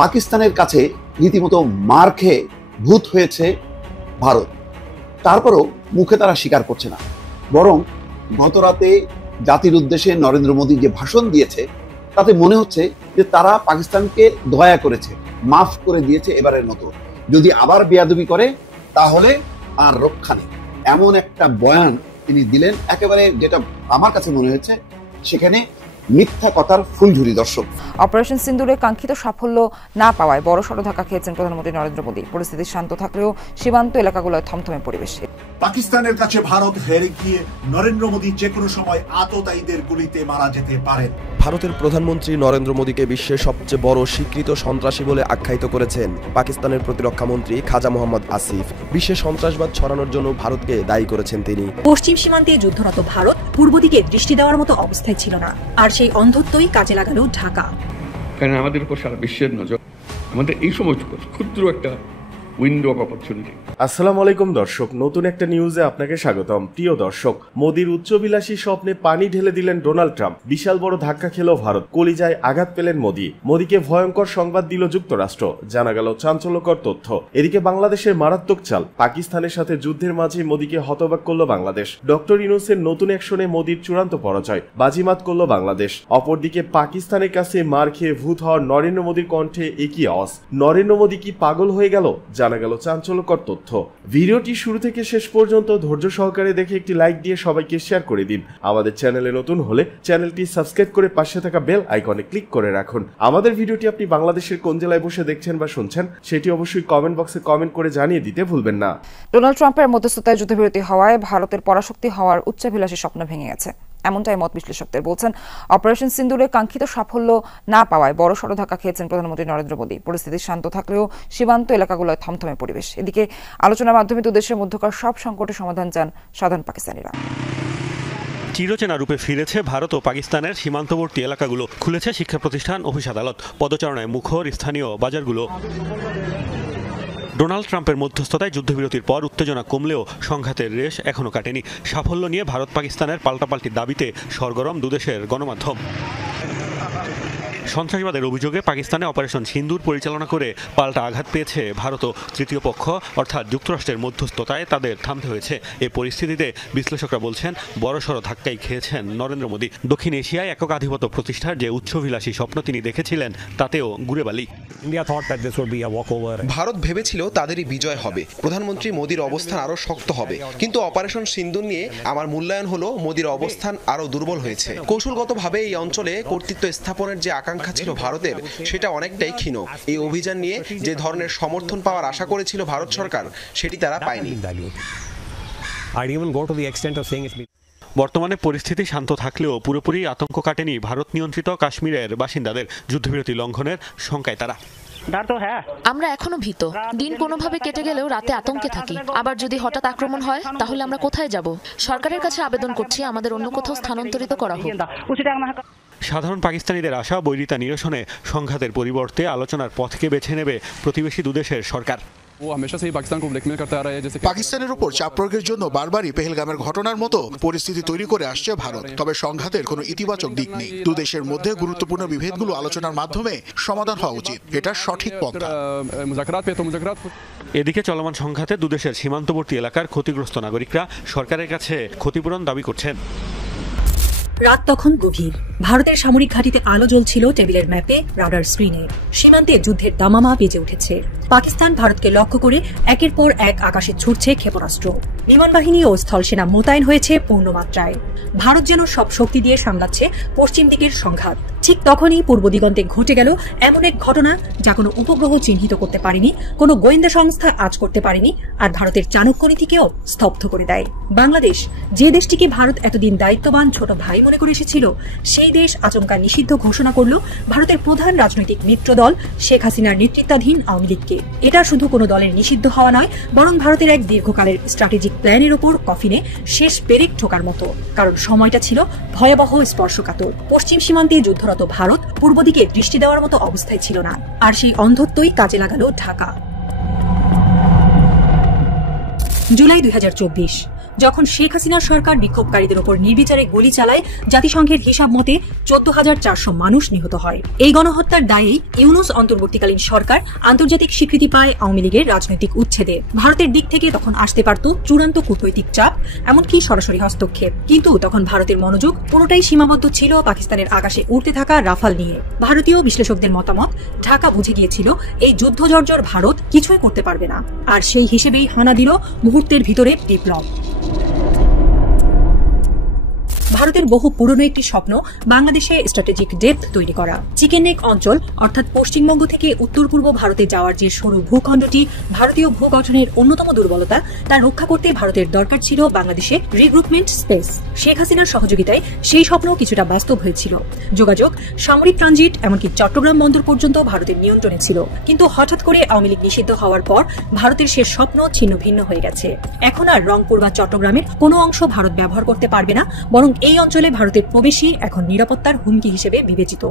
পাকিস্তানের কাছে রীতিমতো মার খেয়ে ভূত হয়েছে ভারত। তারপরও মুখে তারা স্বীকার করছে না, বরং গত রাতে জাতির উদ্দেশ্যে নরেন্দ্র মোদী যে ভাষণ দিয়েছে তাতে মনে হচ্ছে যে তারা পাকিস্তানকে দয়া করেছে, মাফ করে দিয়েছে এবারের মতো। যদি আবার বেয়াদবি করে তাহলে আর রক্ষা নেই, এমন একটা বয়ান তিনি দিলেন একেবারে, যেটা আমার কাছে মনে হচ্ছে সেখানে মিথ্যা কথার ফুলঝুরি। দর্শক, অপারেশন সিন্দুরে কাঙ্ক্ষিত সাফল্য না পাওয়ায় বড়সড় ধাক্কা খেয়েছেন প্রধানমন্ত্রী নরেন্দ্র মোদী। পরিস্থিতি শান্ত থাকলেও সীমান্ত এলাকাগুলোয় থমথমে পরিবেশ। পাকিস্তানের কাছে ভারত হেরে গিয়ে নরেন্দ্র মোদী যে কোনো সময় আততায়ীদের গুলিতে মারা যেতে পারেন। ভারতের প্রধানমন্ত্রী নরেন্দ্র মোদীকে বিশ্বের সবচেয়ে বড় স্বীকৃত সন্ত্রাসী বলে আখ্যায়িত করেছেন পাকিস্তানের প্রতিরক্ষা মন্ত্রী খাজা মোহাম্মদ আসিফ। বিশ্বে সন্ত্রাসবাদ ছড়ানোর জন্য ভারতকে দায়ী করেছেন তিনি। পশ্চিম সীমান্তে যুদ্ধরত ভারত পূর্ব দিকে দৃষ্টি দেওয়ার মতো অবস্থায় ছিল না, আর সেই অন্ধত্বই কাজে লাগালো ঢাকা। কারণ আমাদের উপর সারা বিশ্বের নজর, আমাদের এই সময়টুকু ক্ষুদ্র একটা উইন্ডো অফ অপরচুনিটি। আসসালামু আলাইকুম দর্শক, নতুন একটা নিউজে আপনাকে স্বাগতম। প্রিয় দর্শক, মোদির উচ্চবিলাসী স্বপ্নে পানি ঢেলে দিলেন ডোনাল্ড ট্রাম্প। বিশাল বড় ধাক্কা খেল ভারত, কলিজায় আঘাত পেলেন মোদি। মোদিকে ভয়ঙ্কর সংবাদ দিল যুক্তরাষ্ট্র, জানা গেল চাঞ্চল্যকর তথ্য। এদিকে বাংলাদেশের মারাত্মক চাল, পাকিস্তানের সাথে যুদ্ধের মাঝে মোদিকে হতবাক করল বাংলাদেশ। ডক্টর ইউনূসের নতুন অ্যাকশনে মোদির চূড়ান্ত পরাজয়, বাজিমাত করল বাংলাদেশ। অপরদিকে পাকিস্তানের কাছে মার খেয়ে ভূত হওয়ার নরেন্দ্র মোদীর কণ্ঠে একই আওয়াজ। নরেন্দ্র মোদী কি পাগল হয়ে গেল? জানা গেল চাঞ্চল্যকর তথ্য। ভিডিওটি শুরু থেকে শেষ পর্যন্ত ধৈর্য সহকারে দেখে একটি লাইক দিয়ে সবাইকে শেয়ার করে দিন। আমাদের চ্যানেলে নতুন হলে চ্যানেলটি সাবস্ক্রাইব করে পাশে থাকা বেল আইকনে ক্লিক করে রাখুন। আমাদের ভিডিওটি আপনি বাংলাদেশের কোন জেলায় বসে দেখছেন বা শুনছেন সেটি অবশ্যই কমেন্ট বক্সে কমেন্ট করে জানিয়ে দিতে ভুলবেন না। ডোনাল্ড ট্রাম্পের মধ্যস্থতায় যুদ্ধবিরতি হওয়ায় ভারতের পরাশক্তি হওয়ার উচ্চাভিলাষী স্বপ্ন ভেঙে গেছে, এমনটাই মত বিশ্লেষকদের বলছেন। অপারেশন সিন্দুরে কাঙ্ক্ষিত সাফল্য না পাওয়ায় বড়সড় ধাক্কা খেয়েছেন প্রধানমন্ত্রী নরেন্দ্র মোদী। পরিস্থিতি শান্ত থাকলেও সীমান্ত এলাকাগুলোয় থমথমে পরিবেশ। এদিকে আলোচনার মাধ্যমে দুই দেশের মধ্যকার সব সংকটের সমাধান চান সাধারণ পাকিস্তানিরা। চিরচেনা রূপে ফিরেছে ভারত ও পাকিস্তানের সীমান্তবর্তী এলাকাগুলো, খুলেছে শিক্ষা প্রতিষ্ঠান, অফিস আদালত, পদচারণায় মুখর স্থানীয় বাজারগুলো। ডোনাল্ড ট্রাম্পের মধ্যস্থতায় যুদ্ধবিরতির পর উত্তেজনা কমলেও সংঘাতের রেশ এখনো কাটেনি। সাফল্য নিয়ে ভারত পাকিস্তানের পাল্টাপাল্টি দাবিতে সরগরম দুদেশের গণমাধ্যম। সন্ত্রাসবাদের অভিযোগে পাকিস্তানে অপারেশন সিন্দুর পরিচালনা করে পাল্টা আঘাত পেয়েছে ভারত। তৃতীয় পক্ষ অর্থাৎ যুক্তরাষ্ট্রের মধ্যস্থতায় তাদের থামতে হয়েছে। এই পরিস্থিতিতে বিশ্লেষকরা বলছেন বড়সড় ধাক্কাই খেয়েছেন নরেন্দ্র মোদী। দক্ষিণ এশিয়ায় একক আধিপত্য প্রতিষ্ঠার যে উচ্চাভিলাষী স্বপ্ন তিনি দেখেছিলেন তাতেও গুড়ে বালি। ভারত ভেবেছিল তাদেরই বিজয় হবে, প্রধানমন্ত্রী মোদীর অবস্থান আরো শক্ত হবে, কিন্তু অপারেশন সিন্দুর নিয়ে আমার মূল্যায়ন হলো মোদীর অবস্থান আরো দুর্বল হয়েছে। কৌশলগতভাবে এই অঞ্চলে কর্তৃত্ব স্থাপনের যে আকাঙ্ক্ষা ছিল ভারতের, সেটা অনেকটাই ক্ষীণ। এই অভিযান নিয়ে যে ধরনের সমর্থন পাওয়ার আশা করেছিল ভারত সরকার, সেটি তারা পায়নি। বর্তমানে পরিস্থিতি শান্ত থাকলেও পুরোপুরি আতঙ্ক কাটেনি ভারত নিয়ন্ত্রিত কাশ্মীরের বাসিন্দাদের। যুদ্ধবিরতি লঙ্ঘনের শঙ্কায় তারা। আমরা এখনো ভীত, দিন কোনোভাবে কেটে গেলেও রাতে আতঙ্কে থাকি। আবার যদি হঠাৎ আক্রমণ হয় তাহলে আমরা কোথায় যাব? সরকারের কাছে আবেদন করছি আমাদের অন্য কোথাও স্থানান্তরিত করা হোক। সাধারণ পাকিস্তানিদের আশা বৈরিতা নিরসনে সংঘাতের পরিবর্তে আলোচনার পথকে বেছে নেবে প্রতিবেশী দুদেশের সরকার। পাকিস্তানের উপর চাপ প্রয়োগের জন্য বারবারই পেহেলগামের ঘটনার মতো পরিস্থিতি তৈরি করে আসছে ভারত। তবে সংঘাতের কোনো ইতিবাচক দিক নেই। দুদেশের মধ্যে গুরুত্বপূর্ণ বিভেদগুলো আলোচনার মাধ্যমে সমাধান হওয়া উচিত, এটা সঠিক পন্থা। এদিকে চলমান সংঘাতে দুদেশের সীমান্তবর্তী এলাকার ক্ষতিগ্রস্ত নাগরিকরা সরকারের কাছে ক্ষতিপূরণ দাবি করছেন। রাত তখন গভীর। ভারতের সামরিক ঘাঁটিতে আলো জ্বলছিল টেবিলের ম্যাপে, রাডার স্ক্রিনে। সীমান্তে যুদ্ধের দামামা বেজে উঠেছে। পাকিস্তান ভারতকে লক্ষ্য করে একের পর এক আকাশে ছুটছে ক্ষেপণাস্ত্র। বিমান বাহিনী ও স্থল সেনা মোতায়েন হয়েছে পূর্ণমাত্রায়। ভারত যেন সব শক্তি দিয়ে সামলাচ্ছে পশ্চিম দিকের সংঘাত। ঠিক তখনই পূর্ব দিগন্তে ঘটে গেল এমন এক ঘটনা যা কোনো উপগ্রহ চিহ্নিত করতে পারেনি, কোনো গোয়েন্দা সংস্থা আজ করতে পারেনি, আর ভারতের চাণক্য নীতিকেও স্তব্ধ করে দেয়। বাংলাদেশ, যে দেশটিকে ভারত এতদিন দায়িত্ববান ছোট ভাই মনে করে এসেছিল, সেই দেশ আচমকা নিষিদ্ধ ঘোষণা করল ভারতের প্রধান রাজনৈতিক মিত্র দল শেখ হাসিনার নেতৃত্বাধীন আওয়ামী লীগকে। এটা শুধু কোনো দলের নিষিদ্ধ হওয়া নয়, বরং ভারতের এক দীর্ঘকালের স্ট্র্যাটেজিক প্ল্যানের ওপর কফিনে শেষ পেরেক ঠোকার মতো। কারণ সময়টা ছিল ভয়াবহ, স্পর্শকাতর। পশ্চিম সীমান্তে যুদ্ধরত ভারত পূর্ব দিকে দৃষ্টি দেওয়ার মতো অবস্থায় ছিল না, আর সেই অন্ধত্বই কাজে লাগালো ঢাকা। জুলাই 2024, যখন শেখ হাসিনার সরকার বিক্ষোভকারীদের উপর নির্বিচারে গুলি চালায়, জাতিসংঘের হিসাব মতে 14,400 মানুষ নিহত হয়। এই গণহত্যার দায়েই ইউনূস অন্তর্বর্তীকালীন সরকার আন্তর্জাতিক স্বীকৃতি পায় আওয়ামী লীগের রাজনৈতিক উচ্ছেদে। ভারতের দিক থেকে তখন আসতে পারত চূড়ান্ত কূটনৈতিক চাপ, এমনকি সরাসরি হস্তক্ষেপ। কিন্তু তখন ভারতের মনোযোগ পুরোটাই সীমাবদ্ধ ছিল পাকিস্তানের আকাশে উড়তে থাকা রাফাল নিয়ে। ভারতীয় বিশ্লেষকদের মতামত, ঢাকা বুঝে গিয়েছিল এই যুদ্ধজর্জর ভারত কিছুই করতে পারবে না, আর সেই হিসেবেই হানা দিল মুহূর্তের ভিতরে বিপ্লব। ভারতের বহু পুরনো একটি স্বপ্ন বাংলাদেশে স্ট্র্যাটেজিক ডেপথ তৈরি করা। চিকেন নেক অঞ্চল অর্থাৎ পশ্চিমবঙ্গ থেকে উত্তর পূর্ব ভারতে যাওয়ার যে সরু ভূখণ্ডটি ভারতীয় ভূগঠনের অন্যতম দুর্বলতা, তা রক্ষা করতে ভারতের দরকার ছিল বাংলাদেশে রিগ্রুটমেন্ট স্পেস। শেখ হাসিনার সহযোগিতায় সেই স্বপ্ন কিছুটা বাস্তব হয়েছিল। যোগাযোগ, সামরিক ট্রানজিট, এমনকি চট্টগ্রাম বন্দর পর্যন্ত ভারতের নিয়ন্ত্রণে ছিল। কিন্তু হঠাৎ করে আওয়ামী লীগ নিষিদ্ধ হওয়ার পর ভারতের সে স্বপ্ন ছিন্ন ভিন্ন হয়ে গেছে। এখন আর রংপুর বা চট্টগ্রামের কোনো অংশ ভারত ব্যবহার করতে পারবে না, বরং এই অঞ্চলে ভারতের প্রবেশই এখন নিরাপত্তার হুমকি হিসেবে বিবেচিত।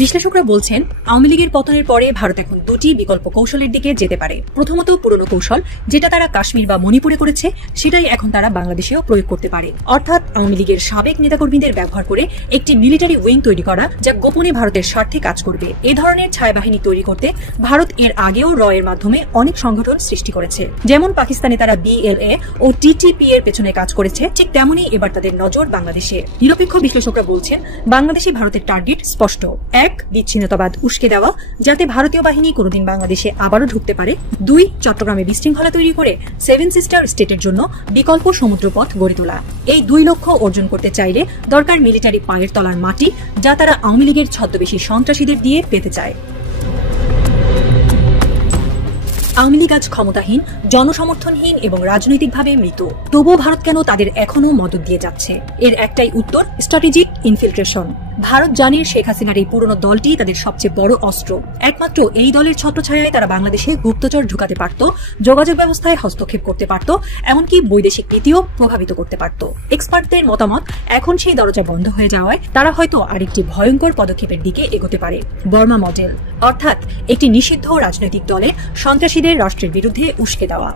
বিশ্লেষকরা বলছেন, আওয়ামী লীগের পতনের পরে ভারত এখন দুটি বিকল্প কৌশলের দিকে যেতে পারে। প্রথমত, পুরনো কৌশল যেটা তারা কাশ্মীর বা মণিপুরে করেছে, সেটাই এখন তারা বাংলাদেশেও প্রয়োগ করতে পারে। অর্থাৎ আওয়ামী লীগের সাবেক নেতাকর্মীদের ব্যবহার করে একটি মিলিটারি উইং তৈরি করা, যা গোপনে ভারতের স্বার্থে কাজ করবে। এ ধরনের ছায়া বাহিনী তৈরি করতে ভারত এর আগেও এর মাধ্যমে অনেক সংগঠন সৃষ্টি করেছে। যেমন পাকিস্তানে তারা BLA ও TTP এর পেছনে কাজ করেছে, ঠিক তেমনই এবার তাদের নজর বাংলাদেশে। নিরপেক্ষ বিশ্লেষকরা বলছেন, বাংলাদেশি ভারতের টার্গেট স্পষ্ট। 1, বিচ্ছিন্নতাবাদ উস্কে দেওয়া, যাতে ভারতীয় বাহিনী কোনোদিন বাংলাদেশে আবারও ঢুকতে পারে। 2, চট্টগ্রামে বিশৃঙ্খলা তৈরি করে 7 সিস্টার স্টেটের জন্য বিকল্প সমুদ্রপথ গড়ে তোলা। এই 2 লক্ষ্য অর্জন করতে চাইলে দরকার মিলিটারি পায়ের তলার মাটি, যা তারা আওয়ামী লীগের ছদ্মবেশী সন্ত্রাসীদের দিয়ে পেতে চায়। আওয়ামী লীগ আজ ক্ষমতাহীন, জনসমর্থনহীন এবং রাজনৈতিকভাবে মৃত। তবুও ভারত কেন তাদের এখনো মদত দিয়ে যাচ্ছে? এর একটাই উত্তর, স্ট্র্যাটেজিক ইনফিল্ট্রেশন। ভারত জানে শেখ হাসিনার এই পুরনো দলটি তাদের সবচেয়ে বড় অস্ত্র। একমাত্র এই দলের ছত্রছায়ায় তারা বাংলাদেশে গুপ্তচর ঢুকাতে পারত, যোগাযোগ ব্যবস্থায় হস্তক্ষেপ করতে পারত, এমনকি বৈদেশিক নীতিও প্রভাবিত করতে পারত। এক্সপার্টদের মতামত, এখন সেই দরজা বন্ধ হয়ে যাওয়ায় তারা হয়তো আরেকটি ভয়ঙ্কর পদক্ষেপের দিকে এগোতে পারে। বর্মা মডেল, অর্থাৎ একটি নিষিদ্ধ রাজনৈতিক দলে সন্ত্রাসীদের রাষ্ট্রের বিরুদ্ধে উস্কে দেওয়া।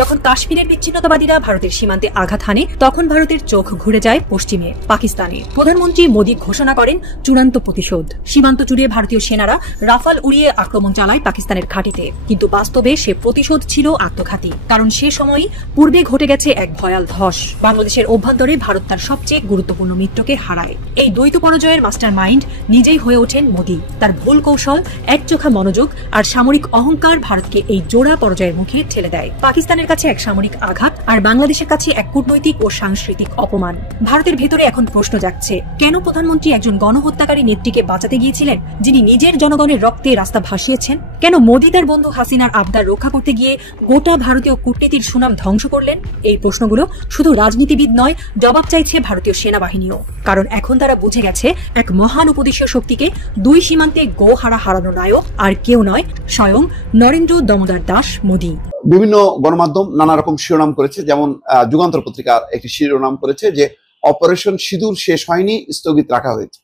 যখন কাশ্মীরের বিচ্ছিন্নতাবাদীরা ভারতের সীমান্তে আঘাত হানে, তখন ভারতের চোখ ঘুরে যায় পশ্চিমে, পাকিস্তানে। প্রধানমন্ত্রী মোদী ঘোষণা করেন চূড়ান্ত প্রতিশোধ। সীমান্ত জুড়ে ভারতীয় সেনারা রাফাল উড়িয়ে আক্রমণ চালায় পাকিস্তানের ঘাঁটিতে, কিন্তু বাস্তবে সে প্রতিশোধ ছিল আত্মঘাতী। কারণ সে সময়ই পূর্বে ঘটে গেছে এক ভয়াল ধস। বাংলাদেশের অভ্যন্তরে ভারত তার সবচেয়ে গুরুত্বপূর্ণ মিত্রকে হারায়। এই দ্বৈত পরাজয়ের মাস্টার মাইন্ড নিজেই হয়ে ওঠেন মোদী। তার ভুল কৌশল, একচোখা মনোযোগ আর সামরিক অহংকার ভারতকে এই জোড়া পরাজয়ের মুখে ঠেলে দেয়। পাকিস্তানের কাছে এক সামরিক আঘাত, আর বাংলাদেশের কাছে এক কূটনৈতিক ও সাংস্কৃতিক অপমান। ভারতের ভেতরে এখন প্রশ্ন জাগছে, কেন প্রধানমন্ত্রী একজন গণহত্যাকারী নেত্রীকে বাঁচাতে গিয়েছিলেন, যিনি নিজের জনগণের রক্তে রাস্তা ভাসিয়েছেন? কেন মোদী তার বন্ধু হাসিনার আবদার রক্ষা করতে গিয়ে গোটা ভারতীয় কূটনীতির সুনাম ধ্বংস করলেন? এই প্রশ্নগুলো শুধু রাজনীতিবিদ নয়, জবাব চাইছে ভারতীয় সেনাবাহিনীও। কারণ এখন তারা বুঝে গেছে, এক মহান উপদেশীয় শক্তিকে 2 সীমান্তে গোহারা হারানো নায়ক আর কেউ নয়, স্বয়ং নরেন্দ্র দামোদর দাস মোদী। বিভিন্ন গণমাধ্যম নানা রকম শিরোনাম করেছে, যেমন যুগান্তর পত্রিকার একটি শিরোনাম করেছে যে অপারেশন সিঁদুর শেষ হয়নি, স্থগিত রাখা হয়েছে।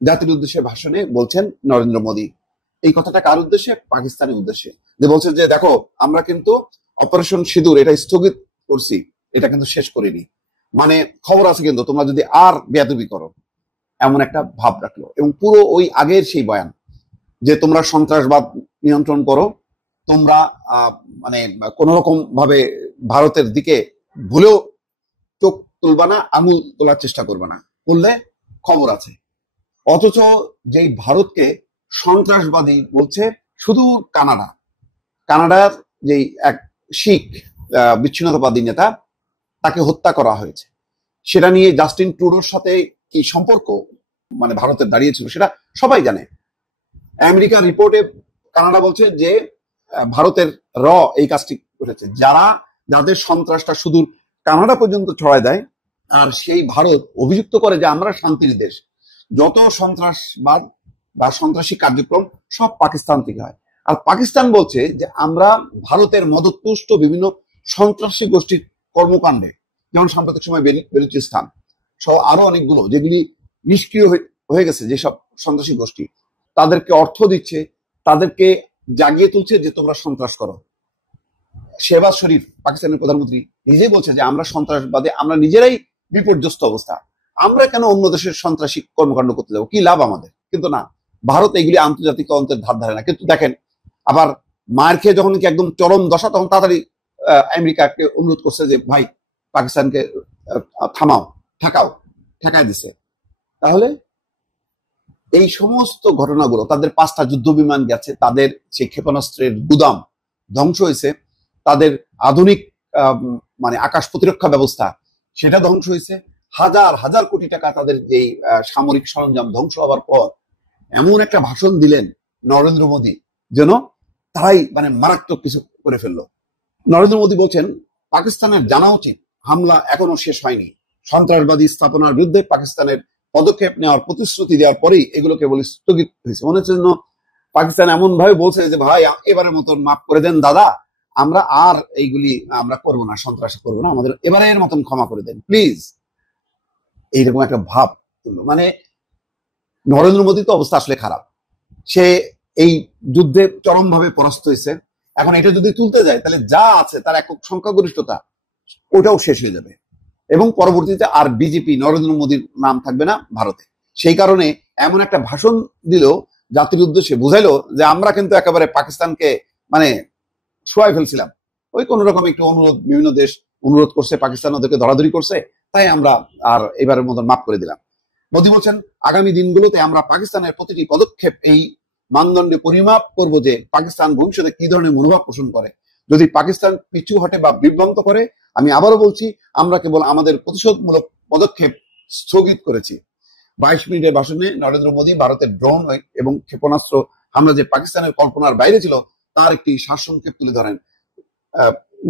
জাতির উদ্দেশ্যে ভাষণে বলছেন নরেন্দ্র মোদী। এই কথাটা কার উদ্দেশ্যে? পাকিস্তানের উদ্দেশ্যে। যে বলছেন যে দেখো, আমরা কিন্তু অপারেশন সিঁদুর এটা স্থগিত করছি, এটা কিন্তু শেষ করিনি, মানে খবর আছে কিন্তু তোমরা যদি আর বেয়াদবি করো, এমন একটা ভাব রাখলো। এবং পুরো ওই আগের সেই বয়ান যে তোমরা সন্ত্রাসবাদ নিয়ন্ত্রণ করো, তোমরা মানে কোন রকম ভাবে ভারতের দিকে ভুলেও চোখ তুলবা না, আঙুল তোলার চেষ্টা করবে না, করলে খবর আছে। অথচ যেই ভারতকে সন্ত্রাসবাদী বলছে শুধু কানাডার যেই এক শিখ বিচ্ছিন্নতাবাদী নেতা, তাকে হত্যা করা হয়েছে, সেটা নিয়ে জাস্টিন ট্রুডোর সাথে কি সম্পর্ক মানে ভারতের দাঁড়িয়েছিল সেটা সবাই জানে। আমেরিকার রিপোর্টে কানাডা বলছে যে ভারতের এই কাজটি করেছে, যাদের সন্ত্রাসটা সুদূর কানাডা পর্যন্ত ছড়ায় দেয়। আর সেই ভারত অভিযুক্ত করে যে আমরা শান্তির দেশ, যত সন্ত্রাসবাদ বা সন্ত্রাসী কার্যক্রম সব পাকিস্তান থেকে হয়। আর পাকিস্তান বলছে যে আমরা ভারতের মদতপুষ্ট বিভিন্ন সন্ত্রাসী গোষ্ঠীর কর্মকাণ্ডে, যেমন সাম্প্রতিক সময় বেলুচিস্তান সহ আরো অনেকগুলো যেগুলি নিষ্ক্রিয় হয়ে গেছে, যেসব সন্ত্রাসী গোষ্ঠী, তাদেরকে অর্থ দিচ্ছে, তাদেরকে জাগিয়ে তুলছে যে তোমরা সন্ত্রাস করো। শেহবাজ শরীফ পাকিস্তানের প্রধানমন্ত্রী নিজেই বলছে যে আমরা সন্ত্রাসবাদে আমরা নিজেরাই বিপর্যস্ত অবস্থা, আমরা কেন অন্য দেশের সন্ত্রাসী কর্মকাণ্ড করতে যাবো, কি লাভ আমাদের? কিন্তু না, ভারত এগুলি আন্তর্জাতিক তদন্তের ধার ধারে না। কিন্তু দেখেন আবার মায়ের খেয়ে যখন কি একদম চরম দশা, তখন তাড়াতাড়ি আমেরিকাকে অনুরোধ করছে যে ভাই পাকিস্তানকে থামাও, ঠেকায় দিছে। তাহলে এই সমস্ত ঘটনাগুলো, তাদের 5টা যুদ্ধ বিমান গেছে, তাদের সেই ক্ষেপণাস্ত্রের গুদাম ধ্বংস হয়েছে, তাদের আধুনিক মানে আকাশ প্রতিরক্ষা ব্যবস্থা সেটা ধ্বংস হয়েছে, হাজার হাজার কোটি টাকা তাদের যে সামরিক সরঞ্জাম ধ্বংস হওয়ার পর এমন একটা ভাষণ দিলেন নরেন্দ্র মোদী যেন তারাই মানে মারাত্মক কিছু করে ফেললো। নরেন্দ্র মোদী বলছেন পাকিস্তানের জানা উচিত হামলা এখনো শেষ হয়নি, সন্ত্রাসবাদী স্থাপনার বিরুদ্ধে পাকিস্তানের পদক্ষেপ নেওয়ার প্রতিশ্রুতি দেওয়ার পরেই এগুলো কেবল স্থগিত হয়েছে। মনে হচ্ছে পাকিস্তান এমন ভাবে বলছে যে ভাই এবারের মতন মাফ করে দেন দাদা, আমরা আর এইগুলি আমরা করবো না, সন্ত্রাস করবো না, আমাদের এবারের মতন ক্ষমা করে দেন প্লিজ। এইরকম একটা ভাব তুললো। মানে নরেন্দ্র মোদী তো অবস্থা আসলে খারাপ, সে এই যুদ্ধে চরমভাবে পরাস্ত হয়েছে। এখন এটা যদি তুলতে যায় তাহলে যা আছে তার একক সংখ্যাগরিষ্ঠতা ওটাও শেষ হয়ে যাবে, এবং পরবর্তীতে আর বিজেপি নরেন্দ্র মোদীর নাম থাকবে না ভারতে। সেই কারণে এমন একটা ভাষণ দিল, জাতির উদ্দেশ্যে বুঝাইলো যে আমরা কিন্তু একেবারে পাকিস্তানকে মানে শোয়াই ফেলছিলাম, ওই কোন রকম একটু অনুরোধ, বিভিন্ন দেশ অনুরোধ করছে, পাকিস্তান ওদেরকে ধরাধরি করছে, তাই আমরা আর এবারের মতন মাফ করে দিলাম। মোদী বলছেন আগামী দিনগুলোতে আমরা পাকিস্তানের প্রতিটি পদক্ষেপ এই মানদণ্ডে পরিমাপ করব যে পাকিস্তান ভবিষ্যতে কি ধরনের মনোভাব পোষণ করে। যদি পাকিস্তান পিছু হটে বা বিভ্রান্ত করে, আমি আবারও বলছি আমরা কেবল আমাদের প্রতিশোধমূলক পদক্ষেপ স্থগিত করেছি। 22 মিনিটের ভাষণে নরেন্দ্র মোদী ভারতের ড্রোন এবং ক্ষেপণাস্ত্র হামলা যে পাকিস্তানের কল্পনার বাইরে ছিল তার একটি সারসংক্ষেপ তুলে ধরেন।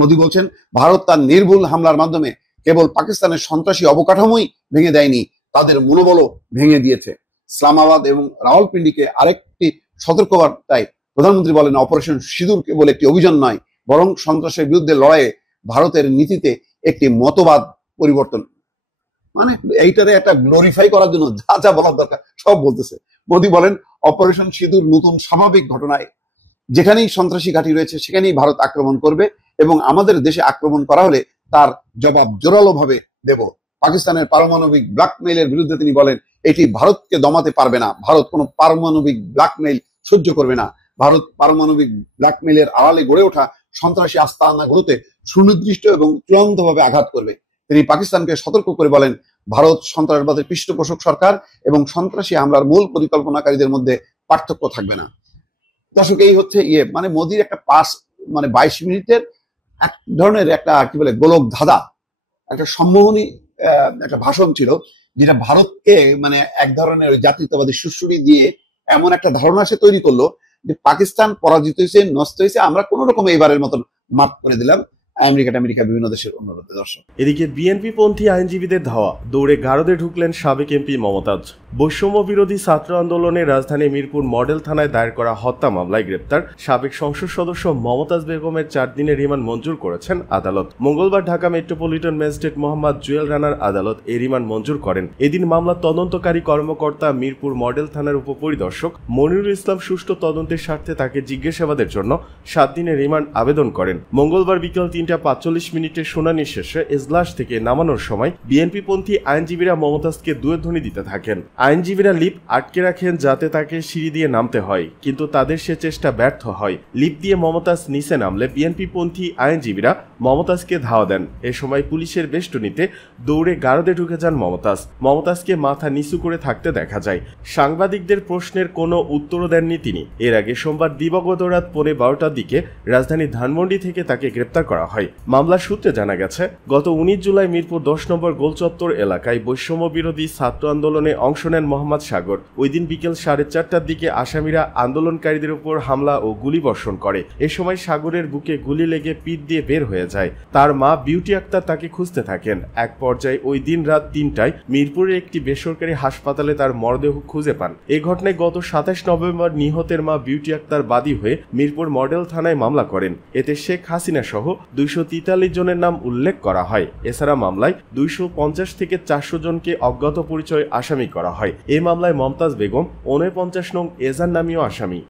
মোদী বলছেন ভারত তার নির্ভুল হামলার মাধ্যমে কেবল পাকিস্তানের সন্ত্রাসী অবকাঠামোই ভেঙে দেয়নি, তাদের মনোবলও ভেঙে দিয়েছে। ইসলামাবাদ এবং রাওয়ালপিন্ডিকে আরেকটি সতর্কবার্তায় প্রধানমন্ত্রী বলেন অপারেশন সিঁদুর কেবল একটি অভিযান নয়, বরং সন্ত্রাসের বিরুদ্ধে লড়াইয়ে ভারতের নীতিতে একটি মতবাদ পরিবর্তন। মানে এইটারে একটা গ্লোরিফাই করার জন্য যা যা বলার দরকার সব বলতেছে। মোদী বলেন অপারেশন সিঁদুর নতুন স্বাভাবিক ঘটনায়, যেখানেই সন্ত্রাসী ঘাঁটি রয়েছে সেখানেই ভারত আক্রমণ করবে, এবং আমাদের দেশে আক্রমণ করা হলে তার জবাব জোরালো ভাবে দেব। পাকিস্তানের পারমাণবিক ব্ল্যাকমেইলের বিরুদ্ধে তিনি বলেন এটি ভারতকে দমাতে পারবে না, ভারত কোনো পারমাণবিক ব্ল্যাকমেইল সহ্য করবে না। ভারত পারমাণবিক ব্ল্যাকমেইলের আড়ালে গড়ে ওঠা সন্ত্রাসী আস্তানাগুলোতে সুনির্দিষ্ট এবং চূড়ান্তভাবে আঘাত করবে। তিনি পাকিস্তানকে সতর্ক করে বলেন ভারত সন্ত্রাসবাদের পৃষ্ঠপোষক সরকার এবং সন্ত্রাসী হামলার মূল পরিকল্পনাকারীদের মধ্যে পার্থক্য থাকবে না। দর্শক, এই হচ্ছে মানে মোদির একটা মানে 22 মিনিটের এক ধরনের একটা কি বলে গোলক ধাঁধা, একটা সম্মোহনী একটা ভাষণ ছিল, যেটা ভারতকে মানে এক ধরনের জাতীয়তাবাদী সুশ্রুতি দিয়ে এমন একটা ধারণা সে তৈরি করলো যে পাকিস্তান পরাজিত হয়েছে, নষ্ট হয়েছে, আমরা কোন রকম এইবারের মতন মাফ করে দিলাম আমেরিকা বিভিন্ন দেশের অনুরোধে। দর্শক, এদিকে বিএনপি পন্থী আইনজীবীদের ধাওয়া, দৌড়ে গারদে ঢুকলেন সাবেক এমপি মমতাজ। বৈষম্য বিরোধী ছাত্র আন্দোলনে রাজধানী মিরপুর মডেল থানায় দায়ের করা হত্যা মামলায় গ্রেপ্তার সাবেক সংসদ সদস্য মমতাজ বেগমের 4 দিনের রিমান্ড মঞ্জুর করেছেন আদালত। মঙ্গলবার ঢাকা মেট্রোপলিটন ম্যাজিস্ট্রেট মোহাম্মদ জুয়েল রানার আদালত এই রিমান্ড মঞ্জুর করেন। এদিন মামলার তদন্তকারী কর্মকর্তা মিরপুর মডেল থানার উপপরিদর্শক মনিরুল ইসলাম সুষ্ঠু তদন্তের স্বার্থে তাকে জিজ্ঞাসাবাদের জন্য 7 দিনের রিমান্ড আবেদন করেন। মঙ্গলবার বিকেল 3:45 মিনিটের শুনানি শেষে এজলাস থেকে নামানোর সময় বিএনপি পন্থী আইনজীবীরা মমতাজকে দুয়ধ্বনি দিতে থাকেন। আইনজীবীরা লিফট আটকে রাখেন যাতে তাকে সিঁড়ি দিয়ে নামতে হয়, কিন্তু তাদের সে চেষ্টা ব্যর্থ হয়। লিফট দিয়ে মমতাজ নিচে নামলে বিএনপি পন্থী আইনজীবীরা মমতাজকে ধাওয়া দেন। এ সময় পুলিশের বেষ্টনীতে দৌড়ে গারদে ঢুকে যান মমতাজকে মাথা নিচু করে থাকতে দেখা যায়। সাংবাদিকদের প্রশ্নের কোনো উত্তরও দেননি তিনি। এর আগে সোমবার দিবাগত রাত 12:15টার দিকে রাজধানী ধানমন্ডি থেকে তাকে গ্রেপ্তার করা হয়। মামলার সূত্রে জানা গেছে গত 19 জুলাই মিরপুর 10 নম্বর গোলচত্বর এলাকায় বৈষম্য বিরোধী ছাত্র আন্দোলনে অংশ নেন মোহাম্মদ সাগর। ওই দিন বিকেল 4:30টার দিকে আসামিরা আন্দোলনকারীদের উপর হামলা ও গুলি বর্ষণ করে। এ সময় সাগরের বুকে গুলি লেগে পিঠ দিয়ে বের হয়ে যায়। তার মা বিউটি আক্তার তাকে খুঁজতে থাকেন। এক পর্যায়ে ওই দিন রাত 3টায় মিরপুরের একটি বেসরকারি হাসপাতালে তার মরদেহ খুঁজে পান। এই ঘটনায় গত 27 নভেম্বর নিহতের মা বিউটি আক্তার বাদী হয়ে মিরপুর মডেল থানায় মামলা করেন। এতে শেখ হাসিনা সহ 243 জনের নাম উল্লেখ করা হয়। এছাড়া মামলায় 250 থেকে 400 জনকে অজ্ঞাত পরিচয় আসামি করা হয়। এই মামলায় মমতাজ বেগম 49 নং এজার নামীয় আসামি।